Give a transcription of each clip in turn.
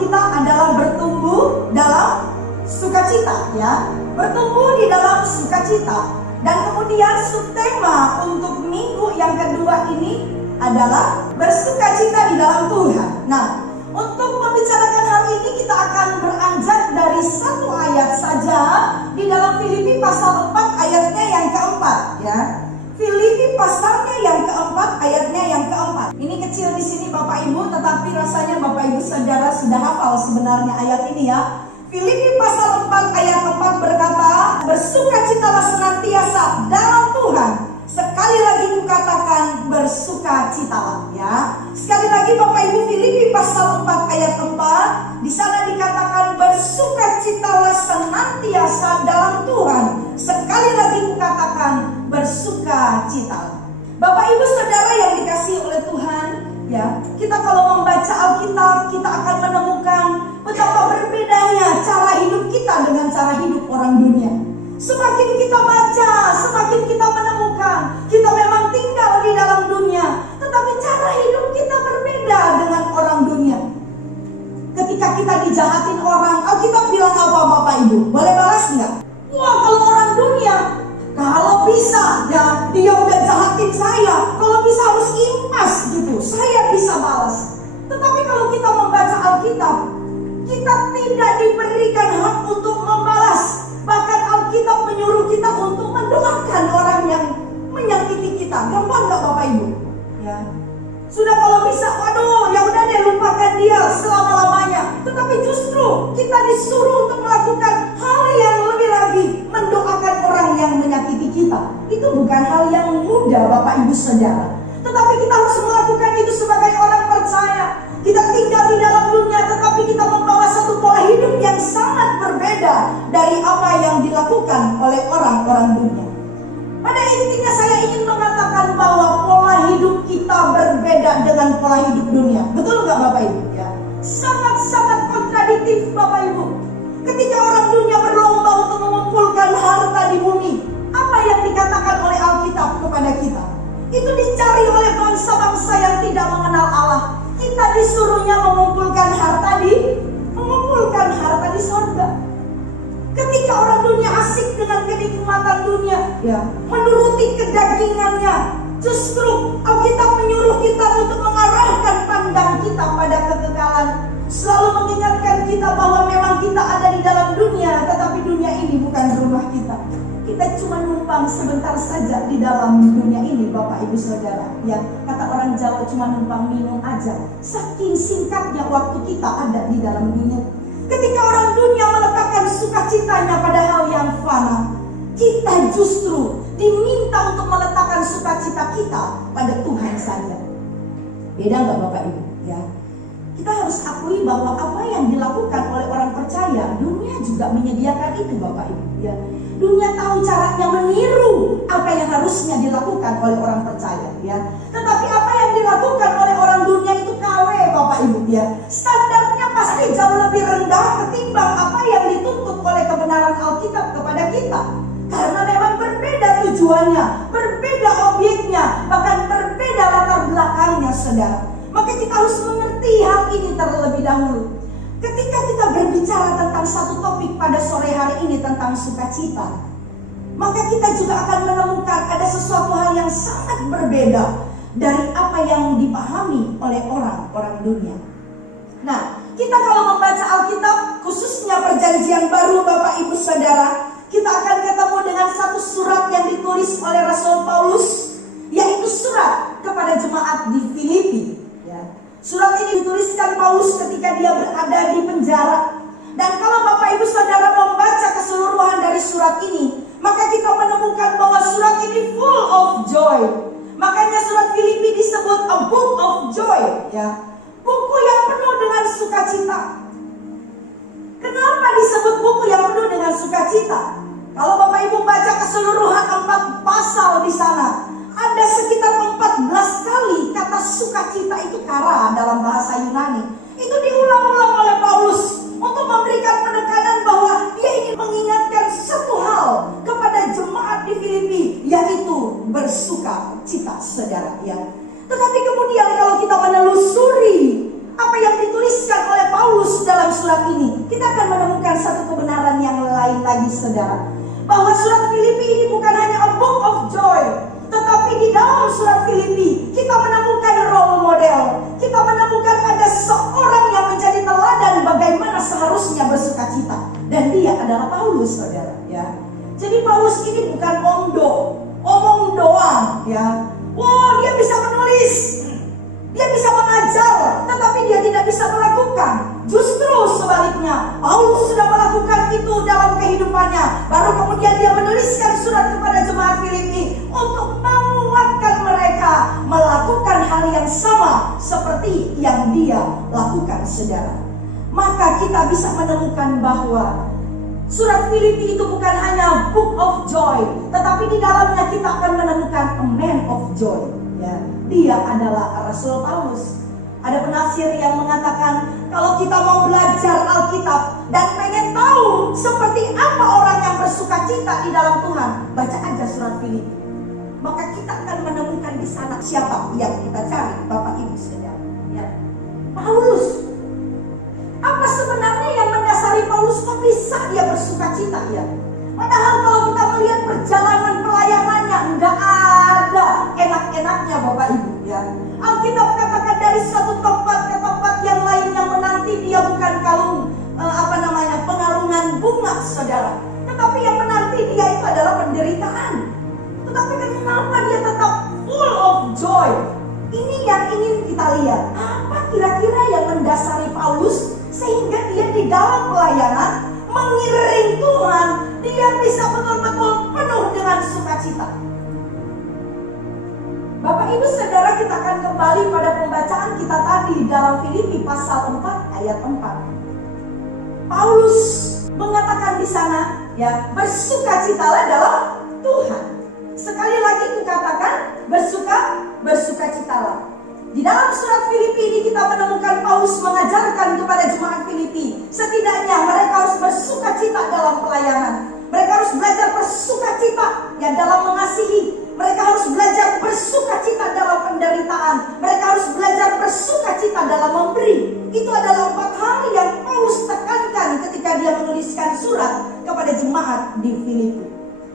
kita adalah bertumbuh dalam sukacita, ya. Bertumbuh di dalam sukacita. Dan kemudian subtema untuk minggu yang kedua ini adalah bersukacita di dalam Tuhan. Nah, untuk membicarakan hal ini kita akan beranjak dari satu ayat saja di dalam Filipi pasal 4 ayatnya yang keempat, ya. Filipi pasalnya yang keempat, ayatnya yang keempat. Ini kecil di sini Bapak Ibu, tetapi rasanya Bapak Ibu saudara sudah hafal sebenarnya ayat ini, ya. Filipi pasal 4 ayat 4 berkata, bersukacitalah senantiasa dalam Tuhan. Sekali lagi kukatakan bersukacitalah, ya. Sekali lagi Bapak Ibu, Filipi pasal 4 ayat 4, di sana dikatakan bersukacitalah senantiasa dalam Tuhan. Sekali lagi kukatakan bersukacitalah. Bapak Ibu saudara yang dikasihi oleh Tuhan, ya, kita kalau membaca Alkitab kita akan menemukan betapa berbedanya cara hidup kita dengan cara hidup orang dunia. Semakin kita baca, semakin kita menemukan kita memang tinggal di dalam dunia, tetapi cara hidup kita berbeda dengan orang dunia. Ketika kita dijahatin orang, Alkitab bilang apa Bapak Ibu? Boleh balas nggak? Wah, kalau orang dunia, kalau bisa ya dia udah jahatin saya, kalau bisa harus impas gitu, saya bisa balas. Tetapi kalau kita membaca Alkitab, kita tidak diberikan hak untuk membalas. Bahkan Alkitab menyuruh kita untuk mendoakan orang yang menyakiti kita. Gampang gak Bapak Ibu? Ya. Sudah kalau bisa, waduh, ya udah deh lupakan dia selama-lamanya. Tetapi justru kita disuruh untuk melakukan hal yang lebih lagi, mendoakan orang yang menyakiti kita. Itu bukan hal yang mudah Bapak Ibu saudara. Tetapi kita harus melakukan itu sebagai orang percaya. Kita tinggal di dalam dunia, tetapi kita membawa satu pola hidup yang sangat berbeda dari apa yang dilakukan oleh orang-orang dunia. Pada intinya saya ingin mengatakan bahwa pola hidup kita berbeda dengan pola hidup dunia. Betul nggak Bapak Ibu? Ya. Sangat-sangat kontradiktif Bapak Ibu. Ketika orang dunia berlomba untuk mengumpulkan harta di bumi, apa yang dikatakan oleh Alkitab kepada kita? Itu dicari oleh bangsa-bangsa yang tidak mengenal Allah. Kita disuruhnya mengumpulkan harta di sorga. Ketika orang dunia asik dengan kenikmatan dunia, ya, menuruti kedagingannya, justru Alkitab menyuruh kita untuk mengarahkan pandang kita pada kekekalan. Selalu mengingatkan kita bahwa memang kita ada di dalam dunia, tetapi dunia ini bukan rumah kita. Kita cuma numpang sebentar saja di dalam dunia ini Bapak Ibu Saudara. Ya, kata orang Jawa cuma numpang minum aja. Saking singkatnya waktu kita ada di dalam dunia. Ketika orang dunia meletakkan sukacitanya pada hal yang fana, kita justru diminta untuk meletakkan sukacita kita pada Tuhan saja. Beda nggak Bapak Ibu? Ya, kita harus akui bahwa apa yang dilakukan oleh orang percaya, dunia juga menyediakan itu Bapak Ibu. Ya, dunia tahu caranya meniru apa yang harusnya dilakukan oleh orang percaya. Ya, tetapi apa yang dilakukan oleh orang dunia itu KW Bapak Ibu. Ya, standarnya pasti jauh lebih rendah ketimbang apa yang dituntut oleh kebenaran Alkitab kepada kita. Karena memang berbeda tujuannya, berbeda objeknya, bahkan berbeda latar belakangnya saudara. Maka kita harus mengerti hal ini terlebih dahulu. Ketika kita berbicara tentang satu topik pada sore hari ini tentang sukacita, maka kita juga akan menemukan ada sesuatu hal yang sangat berbeda dari apa yang dipahami oleh orang-orang dunia. Nah, kita kalau membaca Alkitab, khususnya Perjanjian Baru Bapak Ibu Saudara, kita akan ketemu dengan satu surat yang ditulis oleh Rasul Paulus, yaitu surat kepada jemaat di Filipi. Surat ini dituliskan Paulus ketika dia berada di penjara. Dan kalau Bapak Ibu Saudara membaca keseluruhan dari surat ini, maka kita menemukan bahwa surat ini full of joy. Makanya surat Filipi disebut a book of joy, ya. Buku yang penuh dengan sukacita. Kenapa disebut buku yang penuh dengan sukacita? Kalau Bapak Ibu baca keseluruhan 4 pasal di sana, ada sekitar 14 kali kata sukacita itu kara dalam bahasa Yunani. Itu diulang-ulang oleh Paulus untuk memberikan penekanan bahwa dia ingin mengingatkan satu hal kepada jemaat di Filipi, yaitu bersukacita saudara. Ya. Tetapi kemudian kalau kita menelusuri apa yang dituliskan oleh Paulus surat ini, kita akan menemukan satu kebenaran yang lain lagi, saudara. Bahwa surat Filipi ini bukan hanya a book of joy, tetapi di dalam surat Filipi kita menemukan role model. Kita menemukan ada seorang yang menjadi teladan bagaimana seharusnya bersukacita. Dan dia adalah Paulus, saudara. Ya. Jadi Paulus ini bukan omong doang. Ya. Wow, dia bisa menulis, dia bisa mengajar, tetapi dia tidak bisa melakukan. Justru sebaliknya, Paulus sudah melakukan itu dalam kehidupannya. Baru kemudian dia menuliskan surat kepada jemaat Filipi untuk menguatkan mereka melakukan hal yang sama seperti yang dia lakukan, saudara. Maka kita bisa menemukan bahwa surat Filipi itu bukan hanya book of joy, tetapi di dalamnya kita akan menemukan a man of joy. Ya, dia adalah Rasul Paulus. Ada penafsir yang mengatakan kalau kita mau belajar Alkitab dan pengen tahu seperti apa orang yang bersukacita di dalam Tuhan, baca aja surat Filipi. Maka kita akan menemukan di sana siapa yang kita cari, Bapak Ibu saudara. Ya, Paulus. Apa sebenarnya yang mendasari Paulus kok bisa dia bersukacita ya? Padahal kalau kita melihat perjalanan pelayanannya enggak ada enak-enaknya, Bapak Ibu ya. Alkitab katakan dari satu tempat ke tempat yang lain yang menanti dia bukan pengarungan bunga, saudara. Tetapi yang menanti dia itu adalah penderitaan. Tetapi kenapa dia tetap full of joy? Ini yang ingin kita lihat. Apa kira-kira yang mendasari Paulus sehingga dia di dalam pelayanan mengiring Tuhan, dia bisa betul-betul penuh dengan sukacita. Bapak Ibu saudara, kita akan kembali pada pembacaan kita tadi dalam Filipi pasal 4 ayat 4. Paulus mengatakan di sana, ya, bersukacitalah dalam Tuhan. Sekali lagi kukatakan, bersukacitalah. Di dalam surat Filipi ini kita menemukan Paulus mengajarkan kepada jemaat Filipi, setidaknya mereka harus bersukacita dalam pelayanan. Mereka harus belajar bersukacita ya dalam mengasihi. Mereka harus belajar bersukacita dalam penderitaan. Mereka harus belajar bersukacita dalam memberi. Itu adalah 4 hal yang Paulus tekankan ketika dia menuliskan surat kepada jemaat di Filipi.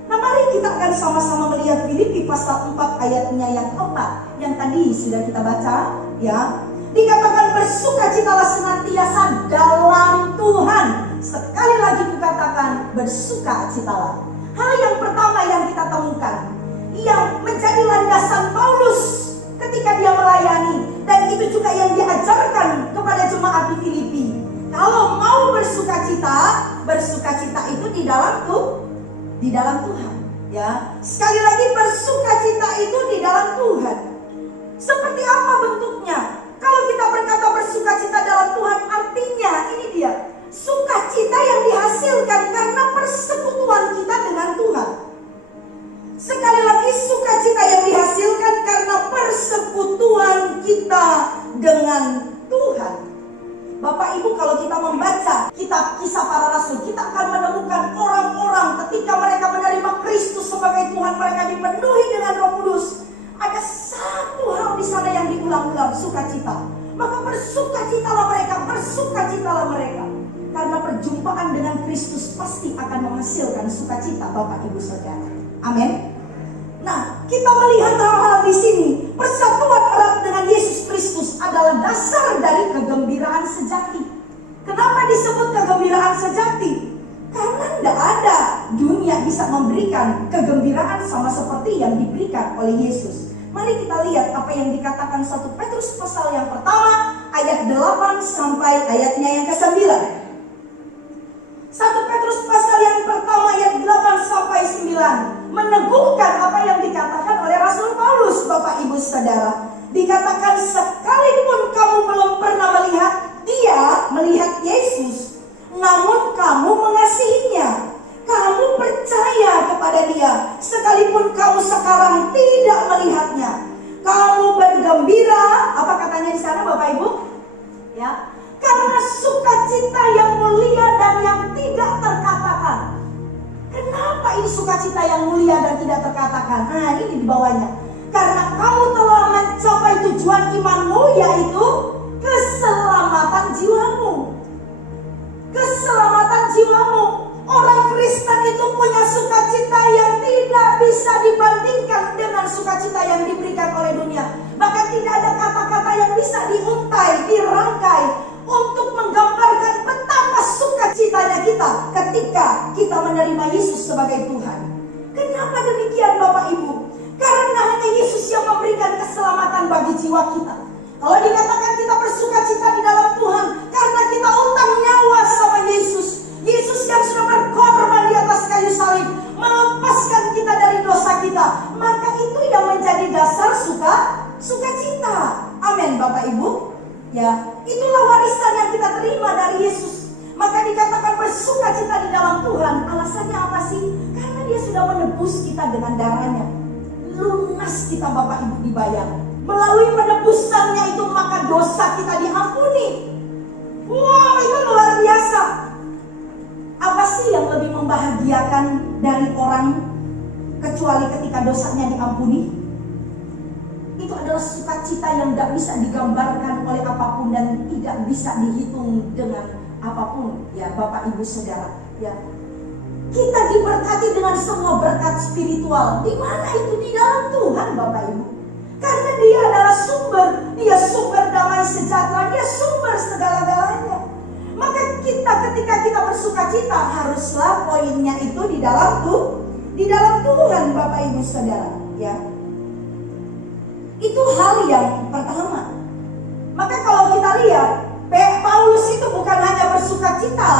Nah, mari kita akan sama-sama melihat Filipi pasal 4 ayatnya yang keempat, yang tadi sudah kita baca, ya. Dikatakan bersukacitalah senantiasa dalam Tuhan. Sekali lagi dikatakan bersukacitalah. Hal yang pertama yang kita temukan, yang menjadi landasan Paulus ketika dia melayani, dan itu juga yang diajarkan kepada jemaat di Filipi. Kalau mau bersukacita itu di dalam Tuhan, ya. Sekali lagi bersukacita itu di dalam Tuhan. Seperti apa bentuknya? Kalau kita berkata bersukacita dalam Tuhan, artinya ini dia, sukacita yang dihasilkan karena persekutuan kita dengan Tuhan. Sekali lagi, sukacita yang dihasilkan karena persekutuan kita dengan Tuhan. Bapak Ibu, kalau kita membaca kitab Kisah Para Rasul, kita akan menemukan orang-orang ketika mereka menerima Kristus sebagai Tuhan, mereka dipenuhi dengan Roh Kudus. Ada satu hal di sana yang diulang-ulang, sukacita. Maka bersukacitalah mereka. Karena perjumpaan dengan Kristus pasti akan menghasilkan sukacita, Bapak Ibu Saudara. Amin. Nah, kita melihat hal-hal di sini. Persatuan erat dengan Yesus Kristus adalah dasar dari kegembiraan sejati. Kenapa disebut kegembiraan sejati? Karena tidak ada dunia bisa memberikan kegembiraan sama seperti yang diberikan oleh Yesus. Mari kita lihat apa yang dikatakan 1 Petrus pasal yang pertama ayat 8 sampai ayatnya yang ke-9. 1 Petrus pasal yang pertama ayat 8 sampai 9 meneguhkan apa yang dikatakan oleh Rasul Paulus, Bapak Ibu Saudara. Dikatakan sekalipun kamu belum pernah melihat Yesus, namun kamu mengasihinya. Kamu percaya kepada dia, sekalipun kamu sekarang tidak melihatnya. Kamu bergembira, apa katanya di sana Bapak Ibu? Ya, karena sukacita yang mulia dan yang tidak terkatakan. Kenapa ini sukacita yang mulia dan tidak terkatakan? Nah, ini di bawahnya. Karena kamu telah mencapai tujuan imanmu, yaitu keselamatan jiwamu. sukacita yang tidak bisa dibandingkan dengan sukacita yang diberikan oleh dunia. Bahkan tidak ada kata-kata yang bisa diuntai, dirangkai untuk menggambarkan betapa sukacitanya kita ketika kita menerima Yesus sebagai Tuhan. Kenapa demikian Bapak Ibu? Karena hanya Yesus yang memberikan keselamatan bagi jiwa kita. Kalau dikatakan kita bersukacita di dalam Tuhan, karena kita utang nyawa sama Yesus. Yesus yang sudah berkorban di atas kayu salib, melepaskan kita dari dosa kita. Maka itu yang menjadi dasar sukacita. Amin Bapak Ibu. Ya, itulah warisan yang kita terima dari Yesus. Maka dikatakan bersukacita di dalam Tuhan. Alasannya apa sih? Karena Dia sudah menebus kita dengan darahnya. Lunas kita Bapak Ibu dibayar. Melalui penebusannya itu maka dosa kita diampuni. Wow, itu luar biasa. Apa sih yang lebih membahagiakan dari orang kecuali ketika dosanya diampuni? Itu adalah sukacita yang tidak bisa digambarkan oleh apapun dan tidak bisa dihitung dengan apapun, ya Bapak Ibu Saudara. Ya, kita diberkati dengan semua berkat spiritual. Di mana itu? Di dalam Tuhan Bapak Ibu. Karena Dia adalah sumber, Dia sumber damai sejahtera, Dia sumber segala-galanya. Maka kita ketika kita bersukacita haruslah poinnya itu di dalam Tuhan Bapak Ibu Saudara, ya. Itu hal yang pertama. Maka kalau kita lihat, Paulus itu bukan hanya bersukacita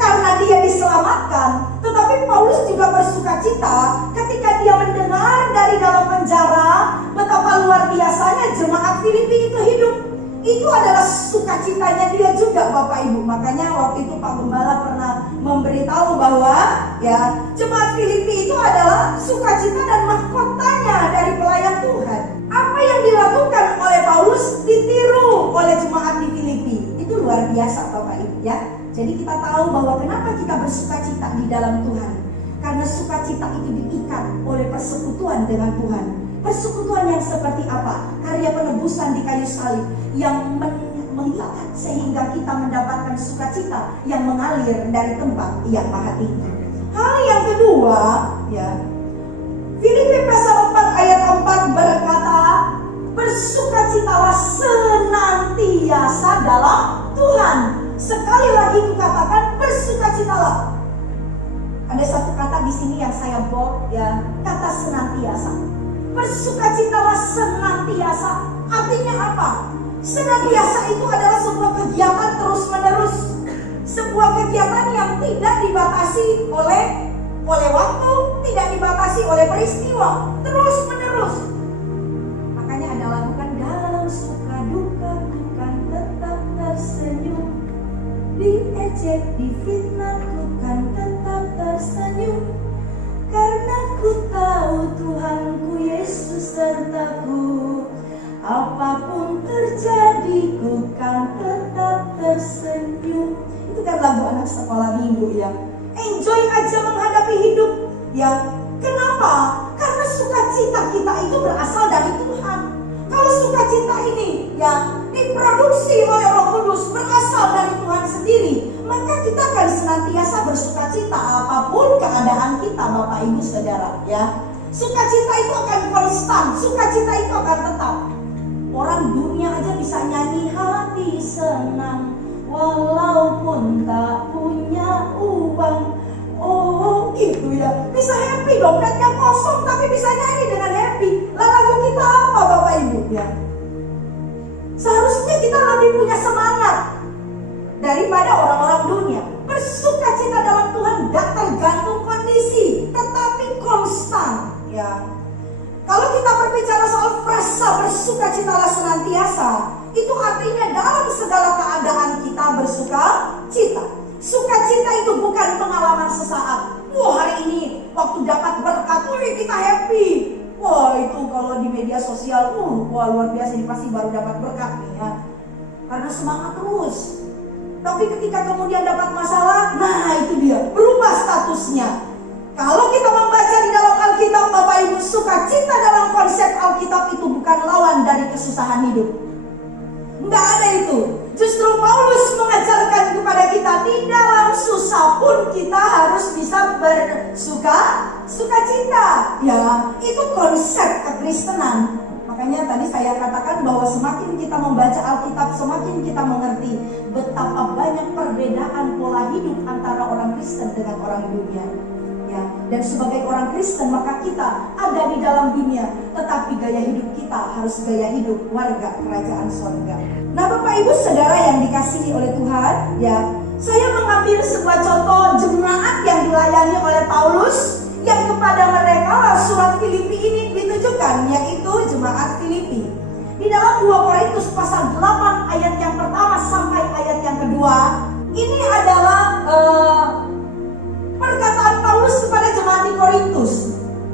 karena dia diselamatkan, tetapi Paulus juga bersukacita ketika dia mendengar dari dalam penjara betapa luar biasanya jemaat Filipi itu hidup. Itu adalah sukacitanya dia juga Bapak Ibu. Makanya waktu itu Pak Gembala pernah memberitahu bahwa ya jemaat Filipi itu adalah sukacita dan mahkotanya dari pelayan Tuhan. Apa yang dilakukan oleh Paulus ditiru oleh jemaat di Filipi. Itu luar biasa Bapak Ibu ya. Jadi kita tahu bahwa kenapa kita bersukacita di dalam Tuhan. Karena sukacita itu diikat oleh persekutuan dengan Tuhan. Persekutuan yang seperti apa? Karya penebusan di kayu salib yang mengikat sehingga kita mendapatkan sukacita yang mengalir dari tempat yang maha tinggi. Hal yang kedua, ya, Filipi pasal 4 ayat 4 berkata, bersukacitalah senantiasa dalam Tuhan. Sekali lagi kukatakan bersukacitalah. Ada satu kata di sini yang saya bold, ya, kata senantiasa. Bersukacitalah senantiasa. Artinya apa? Senantiasa itu adalah sebuah kegiatan terus menerus. Sebuah kegiatan yang tidak dibatasi oleh waktu, tidak dibatasi oleh peristiwa, terus menerus. Makanya ada lagu kan, dalam suka duka ku kan tetap tersenyum, diejek, difitnah ku kan tetap tersenyum, karena ku tahu Tuhanku Yesus sertaku. Apapun terjadi ku kan tetap tersenyum. Itu kan lagu anak sekolah minggu ya. Enjoy aja menghadapi hidup ya. Kenapa? Karena sukacita kita itu berasal dari Tuhan. Kalau sukacita ini ya diproduksi oleh Roh Kudus, berasal dari Tuhan sendiri, maka kita akan senantiasa bersukacita apapun keadaan kita Bapak Ibu Saudara ya. Sukacita itu akan konstan, sukacita itu akan tetap. Orang dunia aja bisa nyanyi hati senang walaupun tak punya uang. Oh gitu ya. Bisa happy, dompetnya kosong tapi bisa nyanyi dengan happy. Lalu kita apa Bapak Ibu ya? Seharusnya kita lebih punya semangat daripada orang-orang dunia. Bersukacita dalam Tuhan gak tergantung kondisi, tetapi konstan ya. Kalau kita berbicara soal frasa bersukacitalah senantiasa, itu artinya dalam segala keadaan kita bersukacita. Sukacita itu bukan pengalaman sesaat. Wah, hari ini waktu dapat berkat, kita happy. Wah, itu kalau di media sosial, wah luar biasa, ini pasti baru dapat berkat nih ya. Karena semangat terus. Tapi ketika kemudian dapat masalah, nah itu dia, berubah statusnya. Kalau kita membaca di dalam Alkitab Bapak Ibu, sukacita dalam konsep Alkitab itu bukan lawan dari kesusahan hidup. Enggak ada itu. Justru Paulus mengajarkan kepada kita di dalam susah pun kita harus bisa bersukacita. Ya, itu konsep kekristenan. Makanya tadi saya katakan bahwa semakin kita membaca Alkitab, semakin kita mengerti betapa banyak perbedaan pola hidup antara orang Kristen dengan orang dunia. Ya, dan sebagai orang Kristen maka kita ada di dalam dunia, tetapi gaya hidup kita harus gaya hidup warga kerajaan surga. Nah, Bapak Ibu Saudara yang dikasihi oleh Tuhan, ya, saya mengambil sebuah contoh jemaat yang dilayani oleh Paulus, yang kepada mereka surat Filipi ini ditujukan, yaitu jemaat Filipi. Di dalam 2 Korintus pasal 8 ayat yang pertama sampai ayat yang kedua, ini adalah perkataan Paulus kepada jemaat di Korintus.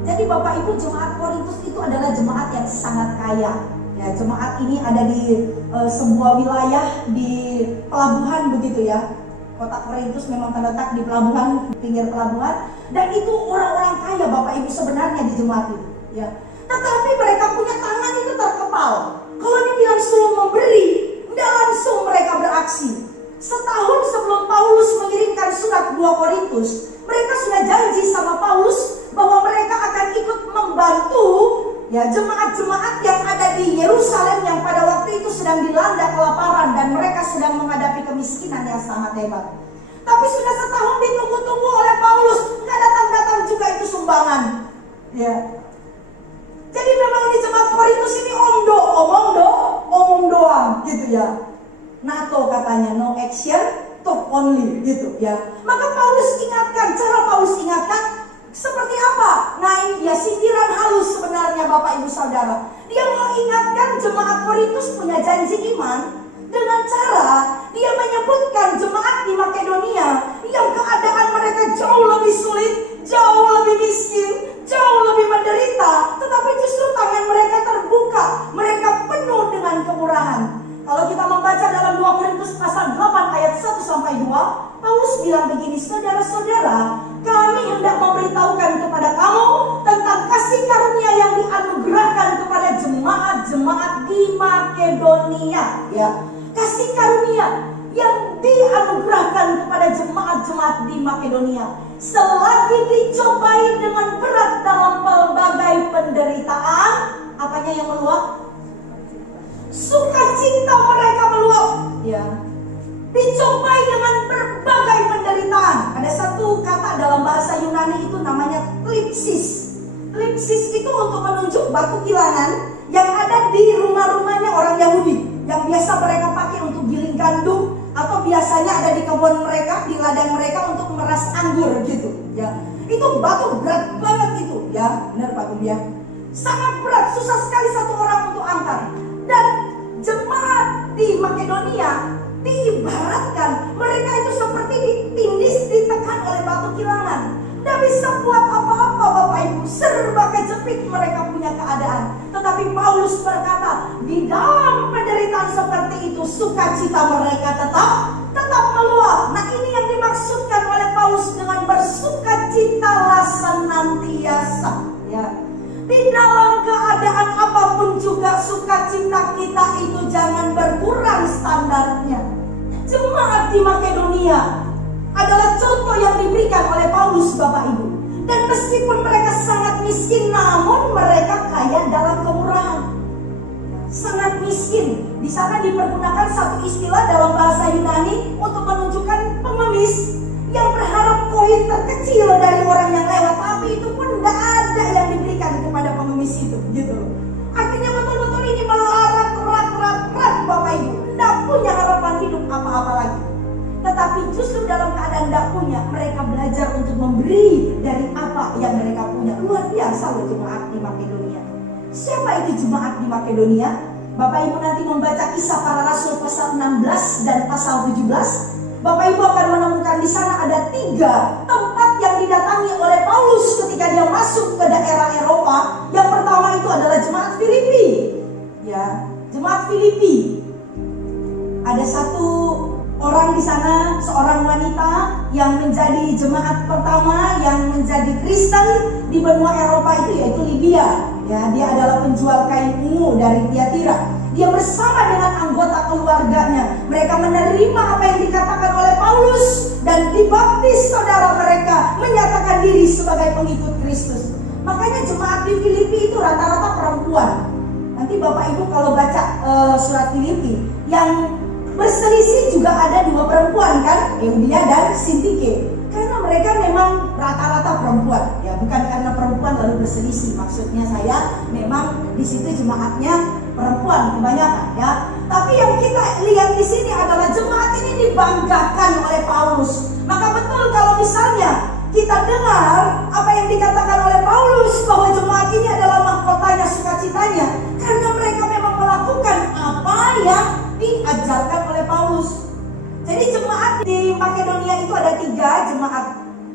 Jadi Bapak Ibu, jemaat Korintus itu adalah jemaat yang sangat kaya. Ya, jemaat ini ada di sebuah wilayah di pelabuhan begitu ya. Kota Korintus memang terletak di pelabuhan, di pinggir pelabuhan, dan itu orang-orang kaya Bapak Ibu sebenarnya di jemaat itu. Ya. Tetapi mereka punya tangan itu terkepal. Kalau dibilang suruh memberi, tidak langsung mereka beraksi. Setahun sebelum Paulus mengirimkan surat 2 Korintus, mereka sudah janji sama Paulus bahwa mereka akan ikut membantu ya jemaat-jemaat yang ada di Yerusalem yang pada waktu itu sedang dilanda kelaparan dan mereka sedang menghadapi kemiskinan yang sangat hebat. Tapi sudah setahun ditunggu-tunggu oleh Paulus, nggak datang-datang juga itu sumbangan. Ya. Jadi memang di jemaat Korintus ini omong doang gitu ya. NATO katanya, no action, talk only gitu ya. Maka Paulus ingatkan, cara Paulus ingatkan seperti apa? Nah, ini dia sindiran halus sebenarnya Bapak Ibu Saudara. Dia mau ingatkan jemaat Korintus punya janji iman dengan cara dia menyebutkan jemaat di Makedonia yang keadaan mereka jauh lebih sulit, jauh lebih miskin, jauh lebih menderita, tetapi justru tangan mereka terbuka, mereka penuh dengan kemurahan. Kalau kita membaca dalam 2 Korintus pasal 8 ayat 1 sampai 2, Paulus bilang begini, saudara-saudara, kami hendak memberitahukan kepada kamu tentang kasih karunia yang dianugerahkan kepada jemaat-jemaat di Makedonia. Ya, kasih karunia yang dianugerahkan kepada jemaat-jemaat di Makedonia selagi dicobai dengan berat dalam pelbagai penderitaan. Apanya yang meluap? Sukacita mereka meluap. Ya, dicobai dengan berbagai penderitaan. Ada satu kata dalam bahasa Yunani itu namanya klipsis. Klipsis itu untuk menunjuk batu kilangan yang ada di rumah-rumahnya orang Yahudi, yang biasa mereka pakai untuk giling gandum, atau biasanya ada di kebun mereka, di ladang mereka untuk meras anggur gitu. Ya, itu batu berat banget itu. Ya, benar Pak Gum ya. Sangat berat, susah sekali satu orang untuk angkat. Dan jemaat di Makedonia diibaratkan mereka itu seperti ditindis, ditekan oleh batu kilangan. Tidak bisa buat apa-apa Bapak Ibu, serba kejepit mereka punya keadaan. Tetapi Paulus berkata, di dalam penderitaan seperti itu sukacita mereka tetap meluap. Nah, ini yang dimaksudkan oleh Paulus dengan bersukacitalah senantiasa. Ya. Di dalam keadaan apapun juga sukacita kita itu jangan berkurang standarnya. Jemaat di Makedonia adalah contoh yang diberikan oleh Paulus Bapak Ibu. Dan meskipun mereka sangat miskin, namun mereka kaya dalam kemurahan. Sangat miskin. Di sana dipergunakan satu istilah dalam bahasa Yunani untuk menunjukkan pengemis yang berharap koin terkecil dari orang yang lewat, tapi itu pun tidak ada yang diberikan kepada pengemis itu, gitu loh. Artinya betul-betul ini melarat Bapak Ibu, tidak punya harapan hidup apa-apa lagi. Tetapi justru dalam keadaan tidak punya, mereka belajar untuk memberi dari apa yang mereka punya. Luar biasa loh jemaat di Makedonia. Siapa itu jemaat di Makedonia? Bapak Ibu nanti membaca Kisah Para Rasul pasal 16 dan pasal 17. Bapak Ibu akan menemukan di sana ada 3 tempat yang didatangi oleh Paulus ketika dia masuk ke daerah Eropa. Yang pertama itu adalah jemaat Filipi. Ya, jemaat Filipi. Ada satu orang di sana, seorang wanita yang menjadi jemaat pertama yang menjadi Kristen di benua Eropa itu, yaitu Lydia. Ya, dia adalah penjual kain ungu dari Tiatira. Dia bersama dengan anggota keluarganya. Mereka menerima apa yang dikatakan oleh Paulus dan dibaptis. Saudara, mereka menyatakan diri sebagai pengikut Kristus. Makanya jemaat di Filipi itu rata-rata perempuan. Nanti Bapak Ibu kalau baca surat Filipi, yang berselisih juga ada 2 perempuan kan, Eudia dan Sintike. Karena mereka memang rata-rata perempuan, ya, bukan karena perempuan lalu berselisih. Maksudnya saya memang di situ jemaatnya perempuan kebanyakan, ya. Tapi yang kita lihat di sini adalah jemaat ini dibanggakan oleh Paulus. Maka betul kalau misalnya kita dengar apa yang dikatakan oleh Paulus bahwa jemaat ini adalah mahkotanya, sukacitanya, karena mereka memang melakukan apa yang diajarkan oleh Paulus. Jadi jemaat di Makedonia itu ada 3, jemaat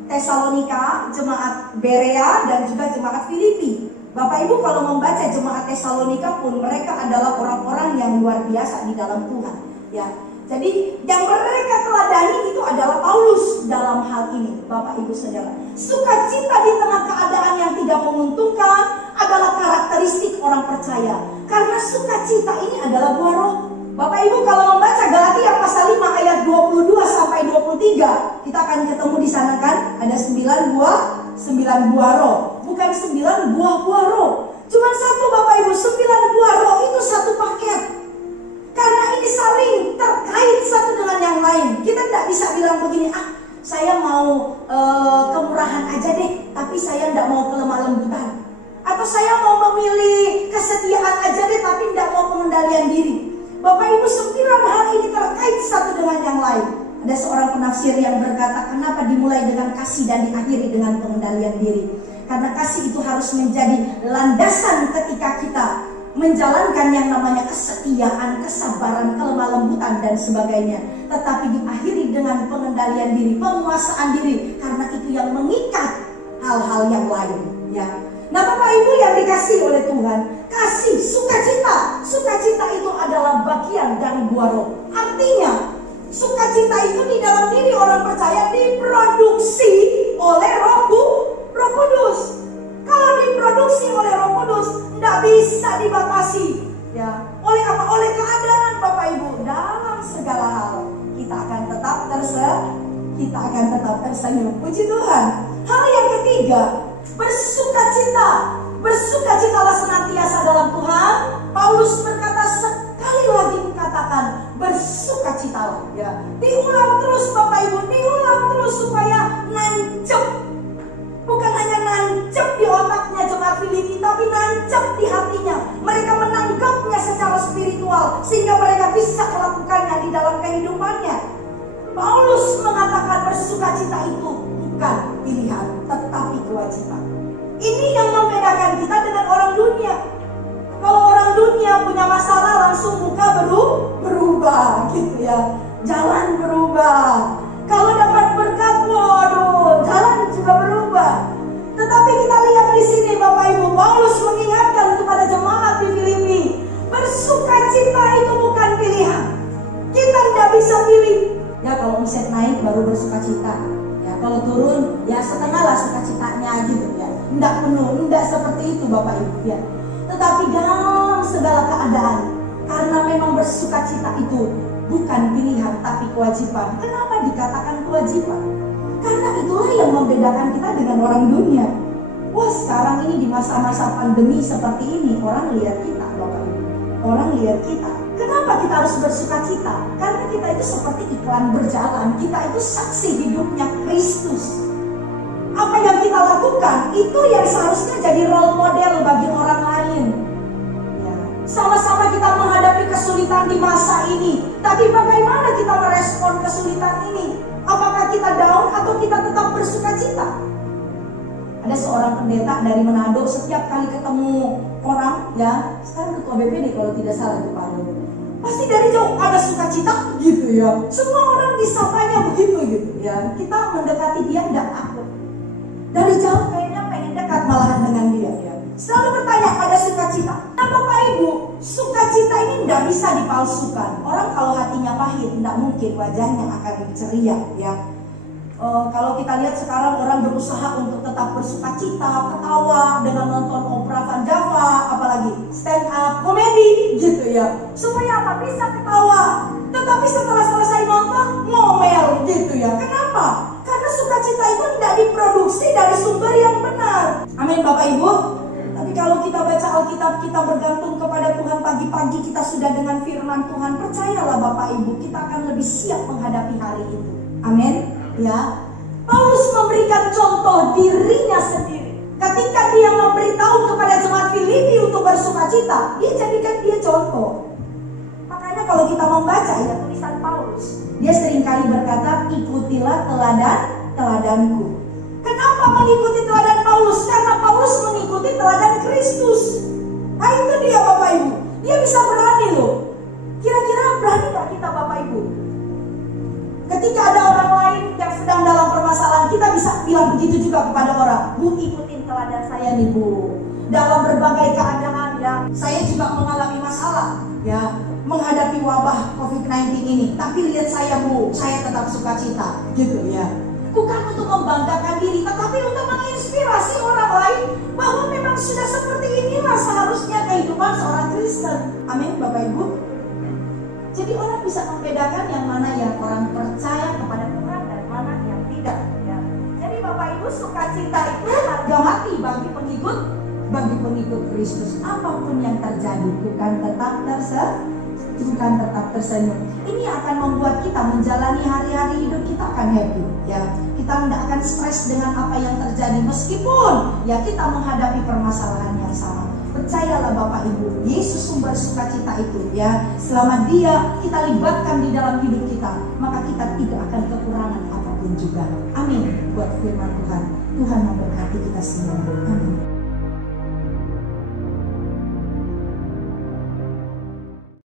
Tesalonika, jemaat Berea, dan juga jemaat Filipi. Bapak Ibu kalau membaca jemaat Tesalonika pun mereka adalah orang-orang yang luar biasa di dalam Tuhan, ya. Jadi yang mereka teladani itu adalah Paulus dalam hal ini, Bapak Ibu Saudara. Sukacita di tengah keadaan yang tidak menguntungkan adalah karakteristik orang percaya. Karena sukacita ini adalah buah roh. Bapak Ibu kalau membaca Galatia pasal 5 ayat 22 sampai 23, kita akan ketemu di sana kan, ada 9 buah roh, bukan 9 buah roh. Cuma satu Bapak Ibu, 9 buah roh itu satu paket. Karena ini saling terkait satu dengan yang lain. Kita tidak bisa bilang begini, saya mau kemurahan aja deh, tapi saya tidak mau kelemah lembutan. Atau saya mau memilih kesetiaan aja deh, tapi tidak mau pengendalian diri. Bapak Ibu, 9 hal ini terkait satu dengan yang lain. Ada seorang penafsir yang berkata, kenapa dimulai dengan kasih dan diakhiri dengan pengendalian diri? Karena kasih itu harus menjadi landasan ketika kita menjalankan yang namanya kesetiaan, kesabaran, kelemah lembutan, dan sebagainya. Tetapi diakhiri dengan pengendalian diri, penguasaan diri, karena itu yang mengikat hal-hal yang lain, ya. Nah Bapak Ibu yang dikasih oleh Tuhan, kasih, sukacita. Sukacita itu adalah bagian dari buah roh. Artinya, sukacita itu di dalam diri orang percaya diproduksi oleh Roh Kudus. Kalau diproduksi oleh Roh Kudus, tidak bisa dibatasi, ya. Oleh apa? Oleh keadaan, Bapak Ibu. Dalam segala hal kita akan tetap tersenyum. Puji Tuhan. Hal yang ketiga, bersukacita. Bersukacitalah senantiasa dalam Tuhan. Paulus berkata, sekali lagi katakan bersukacitalah, ya. Diulang terus Bapak Ibu, diulang terus supaya nancep. Bukan hanya nancep di otaknya jemaat Filipi, tapi nancep di hatinya. Mereka menanggapnya secara spiritual sehingga mereka bisa melakukannya di dalam kehidupannya. Paulus mengatakan bersukacita itu bukan pilihan, tetapi kewajiban. Ini yang membedakan kita dengan orang dunia. Kalau orang dunia punya masalah langsung muka berubah gitu ya. Jalan berubah. Kalau dapat berkat, waduh, jalan juga berubah. Tetapi kita lihat di sini Bapak Ibu, Paulus mengingatkan kepada jemaat di Filipi, bersukacita itu bukan pilihan. Kita tidak bisa pilih. Ya kalau omset naik baru bersukacita. Ya kalau turun ya setengah lah sukacitanya gitu ya. Tidak penuh, tidak seperti itu Bapak Ibu ya. Tetapi dalam segala keadaan, karena memang bersukacita itu bukan pilihan tapi kewajiban. Kenapa dikatakan kewajiban? Karena itulah yang membedakan kita dengan orang dunia. Wah sekarang ini di masa-masa pandemi seperti ini, orang lihat kita Bapak Ibu. Orang lihat kita. Kenapa kita harus bersukacita? Karena kita itu seperti iklan berjalan. Kita itu saksi hidupnya Kristus. Apa yang kita lakukan itu yang seharusnya jadi role model bagi orang lain. Ya. Sama-sama kita menghadapi kesulitan di masa ini. Tapi bagaimana kita merespon kesulitan ini? Apakah kita down atau kita tetap bersukacita? Ada seorang pendeta dari Manado, setiap kali ketemu orang, ya, sekarang ketua BPD kalau tidak salah itu Pak Roy, pasti dari jauh ada sukacita gitu ya. Semua orang disapanya begitu gitu ya. Kita mendekati dia tidak takut. Dari jauh kayaknya pengen dekat malahan dengan dia ya. Selalu bertanya ada sukacita. Nah Bapak Ibu, sukacita ini tidak bisa dipalsukan. Orang kalau hatinya pahit tidak mungkin wajahnya akan ceria ya. Kalau kita lihat sekarang orang berusaha untuk tetap bersukacita, ketawa dengan nonton opera Van Java, apalagi stand up komedi gitu ya, supaya apa? Bisa ketawa. Tetapi setelah selesai nonton ngomel gitu ya. Kenapa? Karena sukacita itu tidak diproduksi dari sumber yang benar. Amin Bapak Ibu. Tapi kalau kita baca Alkitab, kita bergantung kepada Tuhan, pagi-pagi kita sudah dengan firman Tuhan, percayalah Bapak Ibu, kita akan lebih siap menghadapi hari itu. Amin. Ya, Paulus memberikan contoh dirinya sendiri. Ketika dia memberitahu kepada jemaat Filipi untuk bersukacita, dia jadikan dia contoh. Makanya kalau kita membaca ya tulisan Paulus, dia seringkali berkata, ikutilah teladanku. Kenapa mengikuti teladan Paulus? Karena Paulus mengikuti teladan Kristus. Nah itu dia Bapak Ibu, dia bisa berani loh. Kira-kira berani gak kita Bapak Ibu? Ketika ada orang lain yang sedang dalam permasalahan, kita bisa bilang begitu juga kepada orang, Bu, ikutin teladan saya nih Bu. Dalam berbagai keadaan ya, saya juga mengalami masalah ya, menghadapi wabah COVID-19 ini. Tapi lihat saya Bu, saya tetap sukacita gitu ya. Bukan untuk membanggakan diri, tetapi untuk menginspirasi orang lain bahwa memang sudah seperti inilah seharusnya kehidupan seorang Kristen. Amin Bapak Ibu. Jadi orang bisa membedakan yang mana yang orang percaya kepada Tuhan dan mana yang tidak ya. Jadi Bapak Ibu, sukacita itu harga mati bagi pengikut Kristus. Apapun yang terjadi, bukan tetap tersenyum. Ini akan membuat kita menjalani hari-hari hidup kita akan happy ya. Kita tidak akan stres dengan apa yang terjadi meskipun ya kita menghadapi permasalahan yang sama. Percayalah Bapak Ibu, Yesus sumber sukacita itu ya. Selama Dia kita libatkan di dalam hidup kita, maka kita tidak akan kekurangan apapun juga. Amin. Buat firman Tuhan, Tuhan memberkati kita semua. Amin.